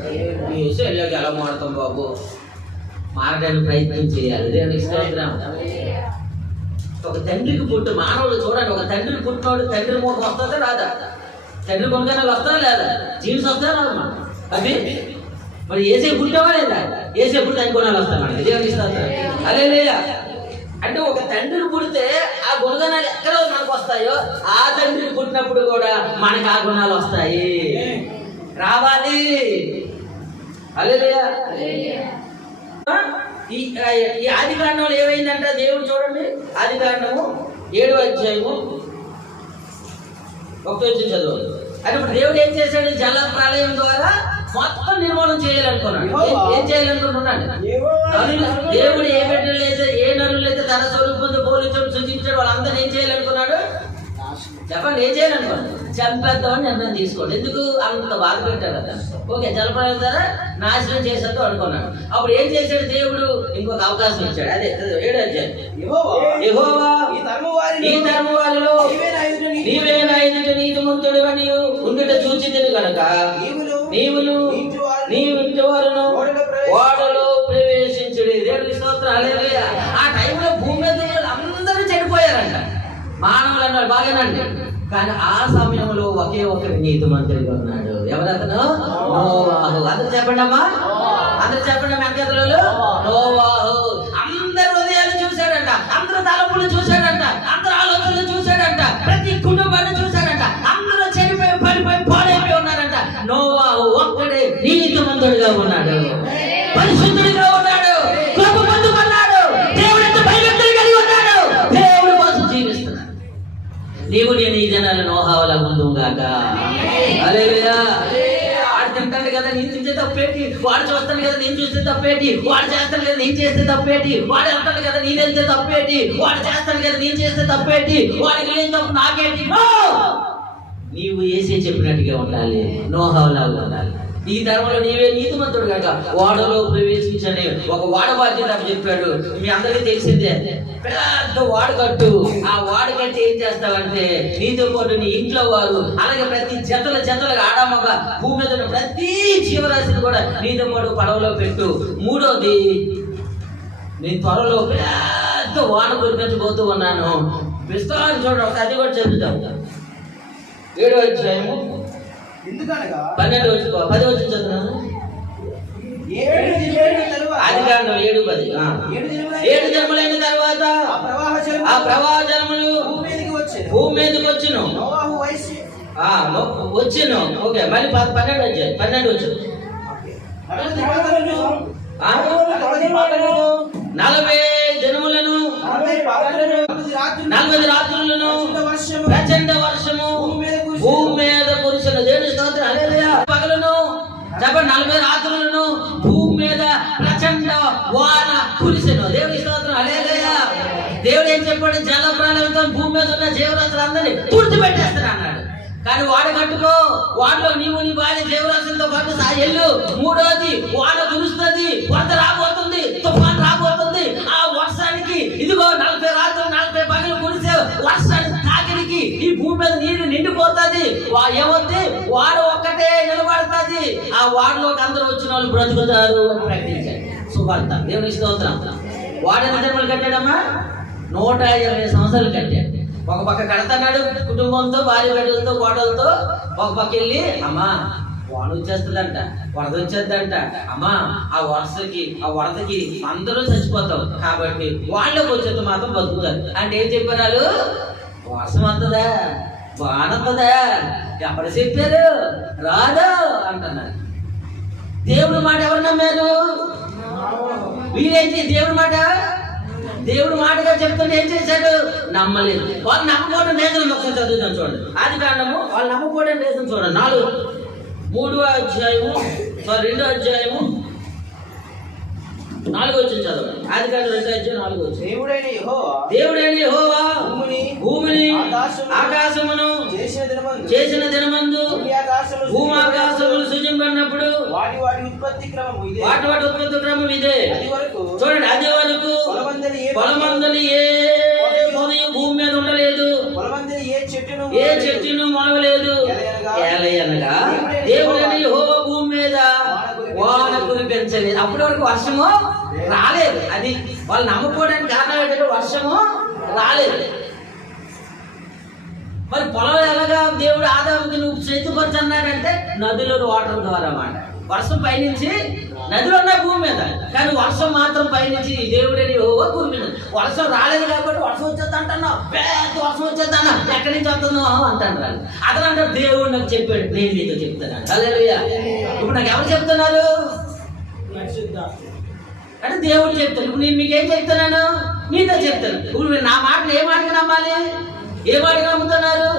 ఏసేలాకి ఎలా మారుతాం బాబు? మారడానికి ప్రయత్నం చేయాలి. దేవుని ఇష్టం. ఒక తండ్రికి పుట్టు మానవుడు చూడండి, ఒక తండ్రికి పుట్టినోడు తండ్రి మూట వస్తుందా రాదా? తండ్రి కొనుగోలు వస్తుందా లేదా? జీన్స్ వస్తుందా రాదమ్మా? అది మరి ఏసే పుట్టావా లేదా? ఏసే పుట్టి దాని గుణాలు వస్తాయి. దేవుని ఇష్టం. అదే లేదా అంటే ఒక తండ్రికి పుడితే ఆ గుణగణాలు ఎక్కడ మనకు వస్తాయో ఆ తండ్రికి పుట్టినప్పుడు కూడా మనకు ఆ గుణాలు వస్తాయి, రావాలి. అలేలుయా. ఈ ఆది కాండంలో ఏమైందంట? దేవుడు చూడండి, ఆది కాండము 7వ అధ్యాయము 1వ వచనం చదువు. అంటే ఇప్పుడు దేవుడు ఏం చేశాడు? జల ప్రళయం ద్వారా మొత్తం నిర్మూలన చేయాలనుకున్నాడు. ఏం చేయాలనుకుంటున్నాడు? దేవుడు ఏ బిడ్డలు అయితే ఏ నరులు అయితే తన స్వరూపంతో పోలించడం సృష్టించాడు వాళ్ళందరూ ఏం చేయాలనుకున్నాడు? చెప్పండి, ఏం చేయాలనుకోండి? చంపేద్దామని నిర్ణయం తీసుకోండి. ఎందుకు అంత బాధ పెట్టారు కదా? ఓకే, జలప్రళయం ద్వారా నాశనం చేసేద్దాం అనుకున్నాడు. అప్పుడు ఏం చేశాడు దేవుడు? ఇంకొక అవకాశం ఇచ్చాడు. అదే 7వ అధ్యాయం. యెహోవా ఈ తరము వారిలో నీవే నా ఎదుట నీతిమంతుడు అని ఉండుట చూచితివి కనుక నీవును నీ ఇంటి వారును ఓడలో ప్రవేశించుడి. దేవుని స్తోత్రం. హల్లెలూయా. ఆ టైంలో భూమి మీద అందరూ చెడిపోయారంట, మానవులు అన్నారు, బాగానండి. కానీ ఆ సమయంలో ఒకే ఒకరి నీతిమంతుడిగా ఉన్నాడు. ఎవరతను? నోవాహు. అందరూ చెప్పండి అమ్మా, అందరూ చెప్పండి. వెంకటలో నోవాహు అందరి హృదయాలు చూశాడంట, అందరు తలపులు చూశాడంట, అందరు ఆలోచనలు చూశాడంట, ప్రతి కుటుంబాన్ని చూశాడంట. అందరూ చెడిపోయి పడిపోయి పాడైపోయి ఉన్నారంట. నోవాహు ఒక్కడే నీతిమంతుడిగా ఉన్నాడు, పరిశుద్ధుడిగా ఉన్నాడు, కృప పొందుకున్నాడు, దేవుడు ఎంత భయభక్తులు కలిగి ఉన్నాడు, దేవుడి కోసం జీవిస్తున్నాడు. దేవుడు ఈ జనాలు నోహావలా ముందుగాక. హల్లెలూయా. వాడు తింటాడు కదా నేను తింటే తప్పేటి, వాడు చూస్తాడు కదా నేను చూస్తే తప్పేటి, వాడు చేస్తాడు కదా నేను చేస్తే తప్పేటి, వాడు వెళ్తాడు కదా నేను వెళ్తే తప్పేటి, వాడు చేస్తాడు కదా నేను చేస్తే తప్పేటి, వాడికి లేని తప్పు నాకేంటి? నీవు ఏసే చెప్పినట్టుగా ఉండాలి, నోహావలాగా ఉండాలి. ఈ ధర్మంలో నీవే నీతిమంతుడు కనుక ఓడలో ప్రవేశించని ఒక వాడ బాధ్యత చెప్పాడు. మీ అందరికీ తెలిసిందే, పెద్ద వాడకట్టు. ఆ వాడకట్టి ఏం చేస్తావంటే నీతో పాటు నీ ఇంట్లో వారు, అలాగే ప్రతి జతలుగా ఆడమగ భూమి మీద ప్రతి జీవరాశిని కూడా నీతో పాటు పడవలో పెట్టు. 3వది, నేను త్వరలో పెద్ద వాడ కురిపించబోతూ ఉన్నాను. విస్తారం చూడండి, ఒక అది కూడా చెబుతాం. 7వ అధ్యాయము 10వ వచనం చదువుతున్నాను. ఆది కాండం 7:10. 7 జన్మలైన తర్వాత ఆ ప్రవాహ జలములు భూమి మీదకి వచ్చును. ఓకే, మళ్ళీ 12 అధ్యాయం 12 వచ్చును. 40 దినములను 40 రాత్రులను ప్రచండ వర్షము భూమి మీద కురిసిన. దేవుని స్తోత్రం. హల్లెలూయా. పగలును చెప్పండి 40 రాత్రులను భూమి మీద ప్రచండ వాన కురిసెను. దేవుని స్తోత్రం. హల్లెలూయా. దేవుడు ఏం చెప్పాడు? జల ప్రళయంతో భూమి మీద ఉన్న జీవరాశులందరినీ తుడిచిపెట్టేస్తాను అన్నాడు. కానీ వాడు కట్టుకో, వాడిలో నీవు నీ భార్య జీవరాశులతో పాటు ఎల్లు. 3వది, వాన కురుస్తుంది, వరద రాబోతుంది, తుఫాన్ రాబోతుంది. ఆ వర్షానికి ఇదిగో 40 రాత్రులు 40 పగలు కురిసే వర్షానికి తాకిడికి ఈ భూమి మీద నీరు నిండిపోతుంది. ఏమవుతుంది? వాడు ఒక్కటే నిలబడుతుంది. ఆ వాడిలోకి అందరూ వచ్చిన వాళ్ళు బ్రతుకుతారు అని ప్రకటించాడు సువార్త. దేవుని స్తోత్రం. వాడు ఎన్ని జన్మలు కట్టాడమ్మా? 120 సంవత్సరాలు కట్టాడు. ఒక పక్క కడతన్నాడు కుటుంబంతో, భార్య బిడ్డలతో, కోడలతో. ఒక పక్క వెళ్ళి అమ్మా వాన వచ్చేస్తుందంట, వరద వచ్చేద్దంట, అమ్మా ఆ వరదకి అందరూ చచ్చిపోతాం కాబట్టి వాళ్ళకి వచ్చేది మాత్రం బతుకుతారు అంటే ఏం చెప్పారు? వర్షం వస్తుందా, వాన వస్తుందా, ఎప్పుడు చెప్పారు? రాదు అంటున్నారు. దేవుడి మాట ఎవరు నమ్మారు? వీరైతే దేవుడి మాటగా చెప్తుంటే ఏం చేశాడు? నమ్మలేదు. వాళ్ళు నమ్మకూడని రీజన్ ఒకసారి చదువుతాం చూడండి. ఆది కాండము వాళ్ళు నమ్మకూడని రీజన్ చూడండి. 2వ అధ్యాయము 4వ చదవండి. ఆది కాండం 2వ అధ్యాయం 4వ. దేవుడైన యెహోవా భూమిని ఆకాశమును చేసిన దినమందు భూమి ఆకాశములు సృజింపబడినప్పుడు వాటి ఉత్పత్తి క్రమం ఇదే. చూడండి, అది వరకు పొలమందని ఏ పొదయు భూమి మీద ఉండలేదు, ఏ చెట్టును మొలవలేదు. ఏలయనగా దేవుడైన యెహోవా భూమి మీద వాన కురిపించలేదు. అప్పటి వరకు వర్షము రాలేదు. అది వాళ్ళు నమ్ముకోవడానికి కారణం ఏంటంటే వర్షము రాలేదు. మరి పొలం ఎలాగా దేవుడు ఆదాముకి నువ్వు చేతుకొచ్చన్నాడంటే నదుల వాటర్ ద్వారా అన్నమాట. వర్షం పైనుంచి నదులు ఉన్నాయి భూమి మీద, కానీ వర్షం మాత్రం పైనుంచి దేవుడని కురిపింది. వర్షం రాలేదు కాబట్టి వర్షం వచ్చేది అంటున్నావు, పెద్ద వర్షం వచ్చేది అన్న ఎక్కడి నుంచి వస్తున్నావు అంటాను. అతను అంటే దేవుడు నాకు చెప్పాడు, నేను నీతో చెప్తాను. హల్లెలూయా. ఇప్పుడు నాకు ఎవరు చెప్తున్నారు అంటే దేవుడు చెప్తాను. ఇప్పుడు నేను మీకేం చెప్తున్నాను? మీతో చెప్తాను. ఇప్పుడు నా మాటలు ఏ మాటగా నమ్మాలి? ఏ మాటగా నమ్ముతున్నారు?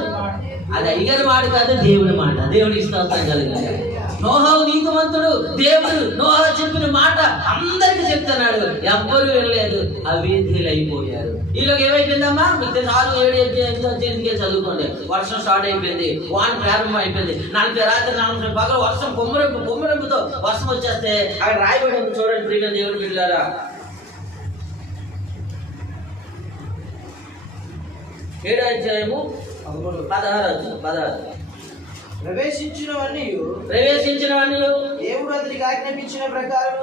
అది అయ్యగారి మాట కాదు, దేవుడి మాట. దేవుడికి స్తోత్రం కలుగుతుంది. నోహవు నీతిమంతుడు. దేవుడు నోహ చెప్పిన మాట అందరికీ చెప్తున్నాడు, ఎవ్వరూ వినలేదు, అవిధులు అయిపోయారు. ఈలోకి ఏమైపోయిందమ్మా? మీకు 6-7 చదువుకోండి. వర్షం స్టార్ట్ అయిపోయింది, వాన ప్రారంభం అయిపోయింది. 40 రాత్రి 40 పగలు వర్షం కొమ్మరెంపుతో వర్షం వచ్చేస్తే అక్కడ రాయబడి చూడండి ప్రియ దేవుని బిడ్డలారా. 7వ అధ్యాయము 16. ప్రవేశించినవన్నీ దేవుడు అతనికి ఆజ్ఞాపించిన ప్రకారం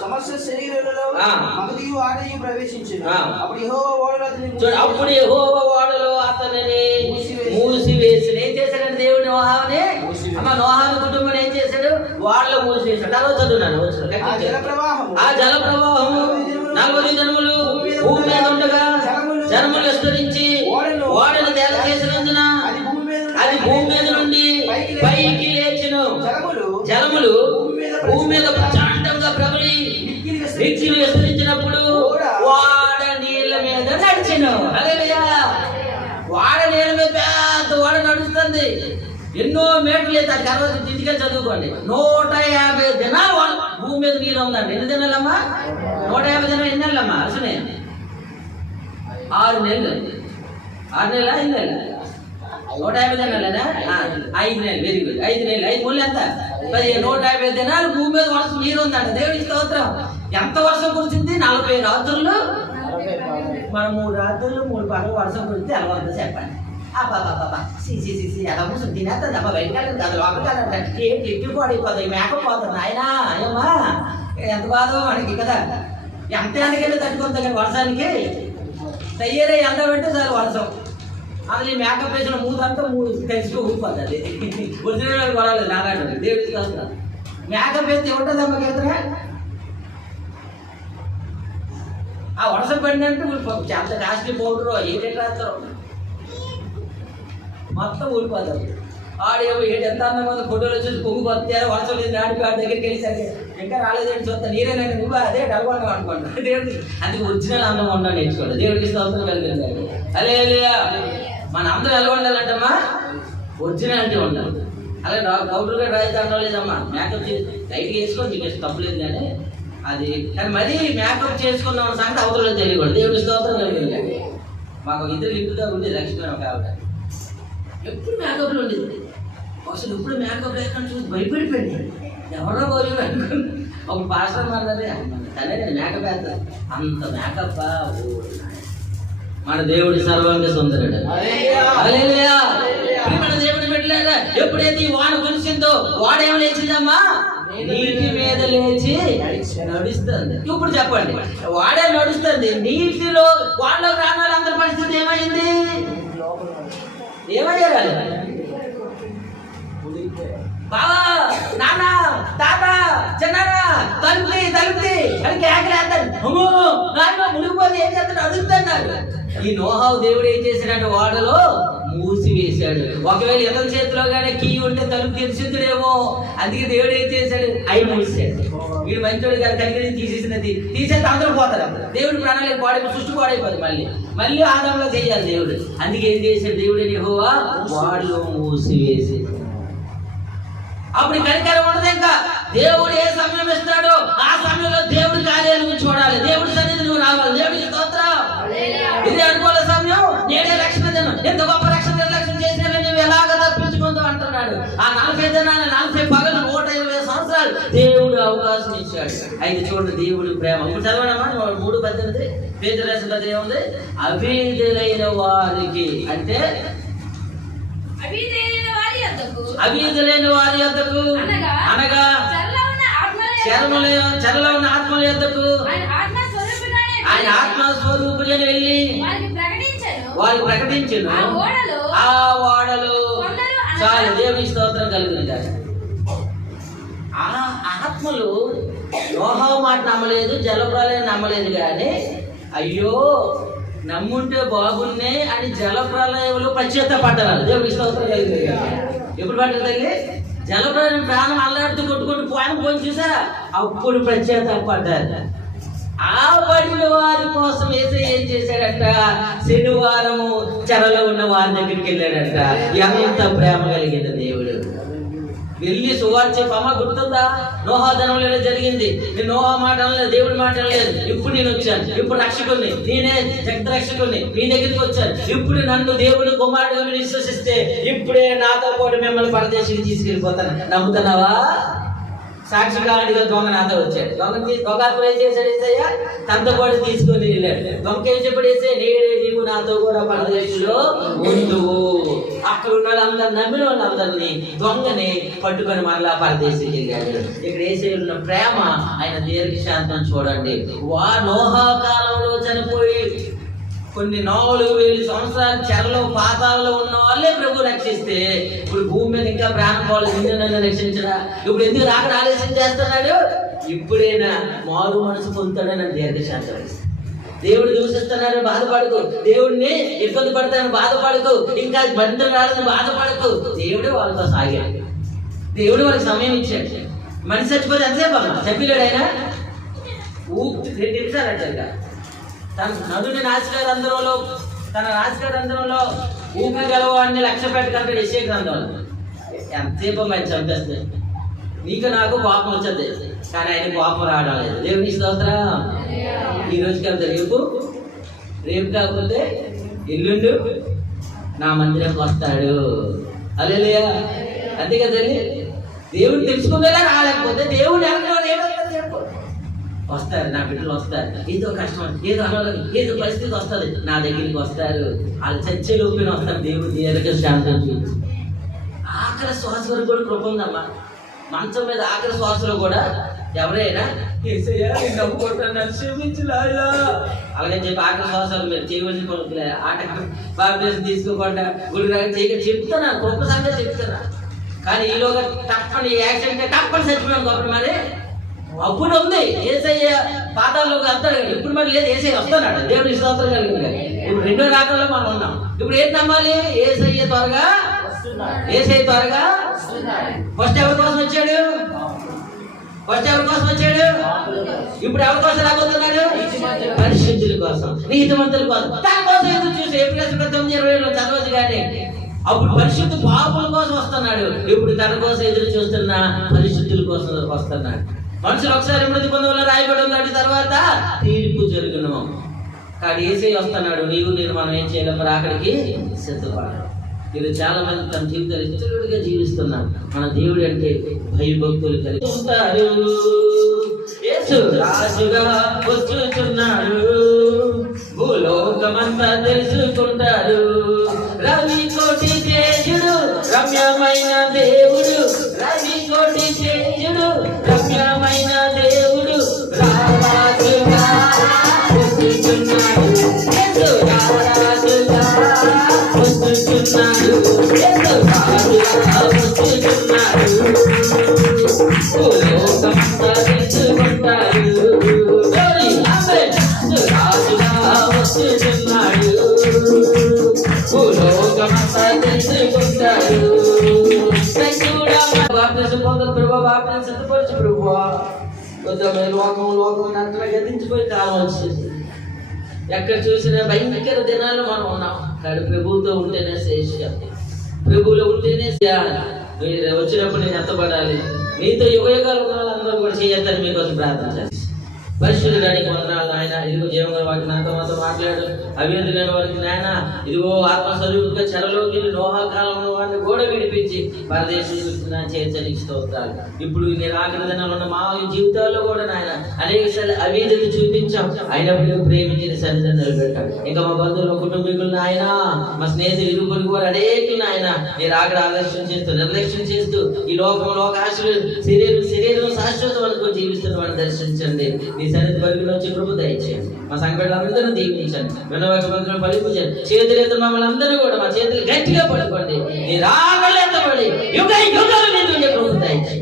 సమస్త శరీరాలలో మగదియు ఆడయు ప్రవేశించిన. అప్పుడు యెహోవా ఓడలో అతనిని మూసివేసి ఏం చేశాడంటే దేవుడు నోహాని నోహాని కుటుంబం ఏం చేశాడు? ఓడలో మూసివేశాడు. తర్వాత చదువున్నాను. ఆ జల ప్రవాహము 40 దినములు భూమి మీద ఉండగా జనములు విస్తరించి ఓడను తేల చేసినందున అది భూమి మీద నుండి పైకి లేచెను. జలములు భూమి మీద ప్రచండంగా ప్రబలి మిక్కిలి విస్తరించినప్పుడు వాడ నీళ్ళ మీద నడిచెను. హల్లెలూయా. వాడ నీళ్ళ మీద పెద్ద వాడ నడుస్తుంది. ఎన్నో మేటలు అయితే తర్వాత ఇంటికే చదువుకోండి. 150 దినాలు భూమి మీద నీళ్ళు ఉందండి. ఎన్ని దినాలమ్మా? 150 దినాలు. ఎన్ని నెలలమ్మా? అసలు 6 నెలలు. 6 నెలల 5 నెలల 150 దినాలేనా? 5 నెలలు. Very good. 5 నెలలు. 5 మూడు ఎంత? 150 దినాలు భూమి మీద వర్షం నీరు ఉందంట. దేవుడికి స్తోత్రం. ఎంత వర్షం కురిసింది? 40 రాత్రులు. మన 3 రాత్రులు 3 పగలు వర్షం కురిస్తే ఎలా ఉందో చెప్పండి. ఎలా ముసుగు తినేస్తుంది అమ్మ. బయటకు అది లోపలికి ఏంటి ఎక్కిపోడిపోతుంది, మేకపోతుంది. ఆయన అయ్యమ్మా ఎంత బాధో మనకి కదా. ఎంత ఎండకెళ్ళి తట్టుకుంది కానీ వర్షానికి తయ్యరే ఎండ పెట్టి చాలు వర్షం. అందులో ఈ మేకప్ వేసిన మూదంతా కలిసి ఊరిపోతుంది. ఒరిజినల్ కొడాలి నాగాడు. దేవుడికి వస్తారు. మేకప్ వేస్తే ఉంటుందమ్మా కేంద్ర. ఆ వర్షం పడినట్టు ఎంత కాస్ట్లీ పౌడరు ఏంటంటే రాస్తారు, మొత్తం ఊరిపోతుంది. ఆడేమో ఎంత అందంగా ఫోటోలు చూసి పొంగిపోతారు. వర్షం లేదు ఆడిపి ఆడి దగ్గరికి వెళ్ళేసరికి ఇంకా రాలేదేంటి చూస్తా నీరేనండి నువ్వు అదే డల్గొండ అనుకోండి. దేవుడికి అందుకు ఒరిజినల్ అందం ఉండాలి నేర్చుకోండి. దేవుడికి స్తోత్రం కలిగింది. హల్లెలూయా. మన అందరూ ఎలా ఉండాలంటమ్మా? ఒరిజినాలిటీ ఉండాలి. అలాగే పౌడర్గా రాయితే లేదమ్మా. మేకప్ లైట్గా వేసుకోండి, మీకు తప్పలేదు. కానీ అది కానీ మరీ మేకప్ చేసుకున్న సంగతి అవతల తెలియకూడదు. దేవుడికి స్తోత్రం కలిగింది. మాకు ఇద్దరు ఇంటిగా ఉంది లక్ష్మీ ఒక ఆవిడ. ఎప్పుడు మేకప్లో ఉండేది. అసలు ఎప్పుడు మేకప్ లేకుండా చూసి భయపడిపోయింది. ఎవరో పోయి అనుకుని ఒక పాస్టర్ అన్నది తనే మేకప్ వేస్తారు. అంత మేకప్. మన దేవుడి సర్వంగా సుందరుడు. హల్లెలూయా. మన దేవుడి పెట్టలేదా? ఎప్పుడైతే ఈ వాన కురిసిందో వాడేం లేచిందమ్మా? నీటి మీద లేచి నడుస్తుంది. ఇప్పుడు చెప్పండి, వాడే నడుస్తుంది నీటిలో. వాళ్ళ ప్రాణాలు అందరి పరిస్థితి ఏమైంది? ఏమయ్యారు? బావా, నాన్న, తాత, చిన్నారా తలుపుతి అని కేకలేస్తాడు. అమ్మో నాన్న మునిగిపోతే ఏం చేస్తాడు అడుగుతున్నారు. ఈ నోహావు దేవుడు ఏం చేశాడంటే ఓడలో మూసివేశాడు. ఒకవేళ ఇతని చేతిలో కానీ కీ ఉంటే తలుపు తెరిచిద్దుడేమో, అందుకే దేవుడు ఏం చేశాడు, అయి మూసాడు. వీడు మంచోడు గారు కలిగి తీసేసినది తీసేస్తే అందరూ పోతారు. దేవుడు ప్రణాళిక పాడైపోయి సృష్టి పాడైపోతుంది. మళ్ళీ ఆదంలో చేయాలి దేవుడు. అందుకే ఏం చేశాడు దేవుడు, యెహోవా ఓడలో మూసివేసి. అప్పుడు కనికరం ఉండదు. ఇంకా దేవుడు ఏ సమయం ఇస్తాడో ఆ సమయంలో దేవుడి కార్యాలను చూడాలి, దేవుడి సన్నిధి నువ్వు రావాలి. దేవుడికి స్తోత్రం. ఇది అనుకూల సమయం, నేనే రక్షణ దినం. ఎంత గొప్ప రక్షణ నిర్లక్ష్యం చేసినా నువ్వు ఎలాగ తప్పించుకుంటావు అంటున్నాడు. ఆ 40 దినాలు 40 పగలు 120 సంవత్సరాలు దేవుడు అవకాశం ఇచ్చాడు. అయితే చూడండి దేవుడి ప్రేమ. ఇప్పుడు చదవడమా 3:18 పేతురు రాసిన పత్రిక ఏముంది, అవిధులైన వారికి అంటే అవిధులైన వారి యొద్దకు అనగా చెరలో ఉన్న ఆత్మల యొద్దకు ఆయన ఆత్మస్వరూపులను వెళ్ళి వారికి ప్రకటించను. ఆ ఓడలో చాలు దేవుని స్తోత్రం కలుగుతుంది. ఆ ఆత్మలు నోహావు మాట నమ్మలేదు, జలప్రలయం నమ్మలేదు. కానీ అయ్యో నమ్ముంటే బాగున్నే అని జలప్రలయంలో పశ్చాత్తపడ్డారు. దేవుని స్తోత్రం కలుగుతుంది. ఎప్పుడు పడ్డదండి? జలప్రలయం ప్రాణం అల్లాడుతూ కొట్టుకుంటూ పోయి చూసారా, అప్పుడు పశ్చాత్తపడ్డారు. ఆ పడిన వారి కోసం ఏం చేశాడట, శనివారము చెరలో ఉన్న వారి దగ్గరికి వెళ్ళాడట. ఎంత ప్రేమ కలిగింది దేవుడు. వెళ్ళి సువార్త చెప్పమ్మ, గుర్తుందా? నోహా దినంలో జరిగింది. నేను నోహా మాట అనలేదు, దేవుడి మాట అనలేదు. ఇప్పుడు నేను వచ్చాను, ఇప్పుడు రక్షకుని నేనే, జగత్ రక్షకుని మీ దగ్గరికి వచ్చాను. ఇప్పుడు నన్ను దేవుడు కుమారుడుగా మీరు విశ్వసిస్తే ఇప్పుడే నాతో పాటు మిమ్మల్ని పరదేశికి తీసుకెళ్ళిపోతాను. నమ్ముతున్నావా? సాక్షిగా దొంగ నాతో వచ్చాడు. దొంగ ఏం చేశాడు ఏసయ్య? తనతో పాటు తీసుకొని వెళ్ళాడు. దొంగ ఏం చెప్పాడు ఏసయ్య? నేడే నీవు నాతో కూడా పరదేశంలో ఉండు. అక్కడ ఉన్న వాళ్ళందరూ నమ్మిన వాళ్ళందరినీ దొంగని పట్టుకొని మరలా పరదేశికి వెళ్ళాడు. ఇక్కడ ఏసయ్య ఉన్న ప్రేమ, ఆయన దీర్ఘశాంతం చూడండి. నోహా కాలంలో చనిపోయి కొన్ని 4,000 సంవత్సరాలు చెరలో పాతాలలో ఉన్న వాళ్ళే ప్రభు రక్షిస్తే, ఇప్పుడు భూమి మీద ఇంకా ప్రాణం పోవాలి, నన్ను రక్షించడా? ఇప్పుడు ఎందుకు రాక ఆలస్యం చేస్తున్నాడు? ఇప్పుడైనా మారు మనసు పొందుతాడని నన్ను దీర్ఘశాంతం. దేవుడు దూషిస్తున్నాడని బాధపడకు, దేవుడిని ఇబ్బంది పడతానని బాధపడకు, ఇంకా బంధం రాలని బాధపడకు. దేవుడే వాళ్ళతో సాగాడు. దేవుడు వాళ్ళకి సమయం ఇచ్చాడు. మనిషి చచ్చిపోతే ఎంతసేపు అమ్మా చెప్పలేడు. ఆయన 2 నిమిషాలు అంటారు. తన నదుని తన నాసికా రంధ్రంలో ఊపిరి గలవాడిని లక్ష్య పెట్టకంటే యెషయా గ్రంథంలో ఎంతసేపు మంచి చంపేస్తుంది. నీకు నాకు కోపం వచ్చేది, కానీ ఆయన కోపం రావడం లేదు. దేవుని స్తోత్రం. ఈ రోజుకి వెళ్తే రేపు కాకపోతే ఎల్లుండు నా మందిరంకి వస్తాడు. హల్లెలూయా. అంతే కదండి. దేవుడు తెలుసుకునేలా రాలేకపోతే దేవుడు వస్తారు, నా బిడ్డలు వస్తారు. ఏదో కష్టం, ఏదో అనాలి, ఏదో పరిస్థితి వస్తుంది, నా దగ్గరికి వస్తారు. వాళ్ళు చచ్చే లోపల వస్తారు. దేవుడు దీర్ఘశాంతం చూసి ఆఖరి శ్వాస వరకు కూడా కృప ఉందమ్మా. మంచం మీద ఆఖరి శ్వాసలో కూడా ఎవరైనా నమ్ముకుంటాను క్షమించలాయా అలాగని చెప్పి ఆఖరి శ్వాసాలు మీరు చేయవలసిన కొనుక్కులే ఆట బాప్టిజం తీసుకోకుండా గుడి చేయక చెప్తున్నా, గొప్ప సంగతి చెప్తున్నా. కానీ ఈలోగా తప్పని యాక్సిడెంట్ తప్పని చచ్చిపోయాను. గొప్ప మరి అప్పుడు ఉంది ఏసయ్య పాతాల్లోకి వస్తాడు. ఇప్పుడు మరి లేదు, ఏసయ్య వస్తున్నాడు. దేవుడి స్తోత్రం కలిగింది. ఇప్పుడు 2వ రాకల్లో మనం ఉన్నాం. ఇప్పుడు ఏంటి నమ్మాలి? ఏసయ్య త్వరగా ఫస్ట్ ఎవరి కోసం వచ్చాడు? ఇప్పుడు ఎవరి కోసం రాబోతున్నాడు? పరిశుద్ధుల కోసం, నీతిమంతుల కోసం. తన కోసం ఎదురు చూసి ఏప్రిల్ 9:20 చదవచ్చు. కానీ అప్పుడు పరిశుద్ధ పాపుల కోసం వస్తున్నాడు. ఇప్పుడు తన కోసం ఎదురు చూస్తున్న పరిశుద్ధుల కోసం వస్తున్నాడు. మనుషులు ఒకసారి మృతి పొందవల్ల రాయబడి ఉన్నాడు, తర్వాత తీర్పు జరుగును. కానీ యేసయ్య వస్తున్నాడు. నీవు నేను మనం ఏం చేయలేము, అక్కడికి సిద్ధపడాలి. ఇది చాలా మంది తన జీవితాలు ఇష్టలుడిగా జీవిస్తున్నారు. మన దేవుడు అంటే భయభక్తులు కలిగి ఉంటారు. యేసు రాజుగా వచ్చుచున్నాడు, భూలోకమంతా తెలుసుకుంటారు. రవి కోటి తేజుడు రమ్యమైన దేవుడు, రవి కోటి తేజుడు రమ్యమైన దేవుడు రాజుగా వచ్చుచున్నాడు. యేసు రాజుగా వచ్చుచున్నాడు, యేసు రాజుగా వచ్చుచున్నాడు. భూలోకమంతా తెలుసుకుంటారు. రాజుగా వచ్చుచున్నాడు. కొంతమంది లోకం అంతా గతించిపోయి కాలం వచ్చింది. ఎక్కడ చూసినా భయంకర దినాలు మనం ఉన్నాం. కానీ ప్రభువుతో ఉంటేనే శ్రేష్ఠ, ప్రభువులో ఉంటేనే మీరు వచ్చినప్పుడు నేను ఎత్తపడాలి. మీతో యుగయుగాలు ఉన్న వాళ్ళందరూ కూడా చేయొద్దని మీకోసం ప్రార్థన చేస్తాను. పరిశుద్ధుడానికి వందనాలు నాయన. ఇదిగో జీవంగా వాటిని నాతో మాట్లాడు. అవినీతి లేని వారికి నాయన ఇదిగో ఆత్మస్వరూపుగా చెరలోకి నోహా కాలంలో వాడిని కూడా విడిపించి పరదేశం చేర్చడానికి స్తోత్రాలు. ఇప్పుడు నేను ఆఖరి దినాలు ఉన్న మా జీవితాల్లో కూడా నాయన అనేక సార్లు అవినీతిని చూపించాం, అయినప్పుడు ప్రేమించిన సన్నిధిని నిలబెట్టాడు. ఇంకా మా బంధువులు కుటుంబీకులు నాయన, మా స్నేహితులు ఇరువురు కూడా అనేకులు నాయన మీరు ఆఖరి ఆలస్యం చేస్తూ నిర్లక్ష్యం చేస్తూ ఈ లోక ఆశలు శరీరం శాశ్వతం అనుకో జీవిస్తున్న వాడిని దర్శించండి. నీ సన్నిధి పరిధిలో వచ్చి కృప దయచేయండి. మా సంఘటనలందరూ దీవించండి. వినవాక బంధువులు పలిపించండి. చేతులెత్త మమ్మల్ని అందరూ కూడా మా చేతులు గట్టిగా పడుకోండి. నీ రాగలెత్తబడి యుగాలు మీద ఉండే కృప దయచేయండి.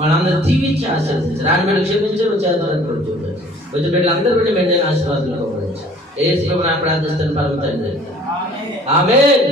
వాళ్ళందరూ దీవించి ఆశీర్వదించి రాని క్షమించడం చేద్దామని వచ్చిన బిడ్డలందరూ కూడా మెండైన ఆశీర్వాదాలు యేసు ప్రభువు నామమున ప్రార్థిస్తాను పరమ తండ్రి. ఆమేన్.